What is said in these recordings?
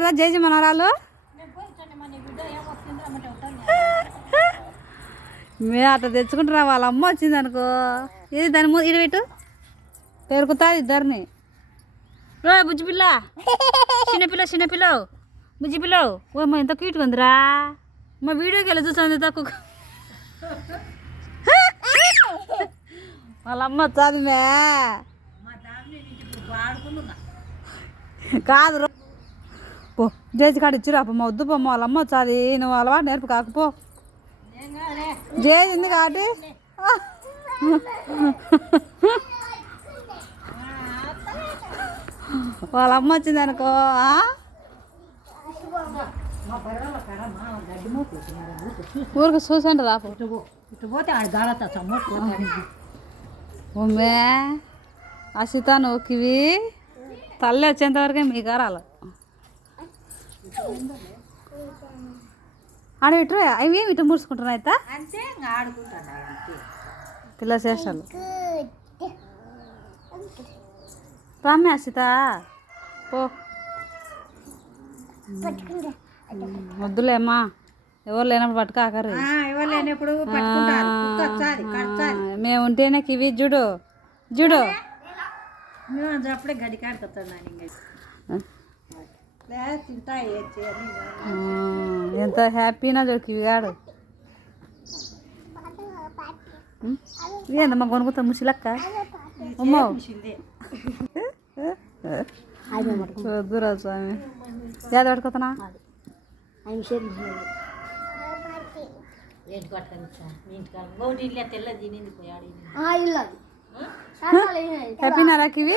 ఉన్నారా జేజీ మనరాలు? మే అట్లా తెచ్చుకుంటారా? వాళ్ళ అమ్మ వచ్చింది అనుకో, ఇది దాని ఇటు పెట్టు, పెరుగుతుంది ఇద్దరిని. రో బుజ్జి పిల్ల, చిన్నపిల్ల బుజ్జి పిల్ల. ఓ మా ఎంత క్యూట్గా ఉందిరా. మా వీడియోకి వెళ్ళి చూస్తుంది తక్కువ. వాళ్ళ అమ్మ వచ్చాది మే కాదు. పో జేజీ కాడ ఇచ్చిరా అప్పమ్మ, వద్దు పొమ్మ, వాళ్ళ అమ్మ వచ్చాది. నువ్వు అలవాటు నేర్పు కాకపో. జేజీ ఉంది కాబట్టి వాళ్ళ అమ్మ వచ్చింది అనుకో. ఊరికి చూసండి రాపు. ఉమ్మే అసిత నోకివి తల్లి వచ్చేంతవరకే మీ గారాలు ఆడ ఇటు అవి ఇటు ముడుచుకుంటున్నా అయితే పిల్ల చేస్తాను. రామ్మే అసిత పో. వద్దులేమ్మా, ఎవరు లేనప్పుడు పట్టుకాకరు. మేము ఉంటేనే కివి చూడు చూడు. అప్పుడే గడి కాడుకొస్తాను ఎంత హ్యాపీనా చూడు కివి గాడు. ఏందమ్మా కొనుక్కుంటా ముసిలక్క అమ్మో. వద్దురా స్వామి, యాద పట్టుకోతున్నా. హ్యాపీనారా కివి?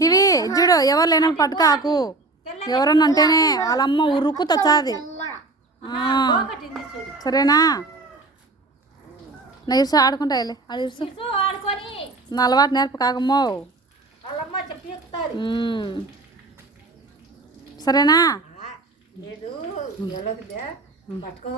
కివి చూడు, ఎవరు లేనప్పుడు పట్టుకాకు. ఎవరన్నా అంటేనే వాళ్ళమ్మ ఉరుకు తచ్చాది. సరేనా? నా ఇరుసు ఆడుకుంటా వెళ్ళి అది ఇరుసు. నా అలవాటు నేర్పు కాకమ్మో. సరేనా? పట్టుకో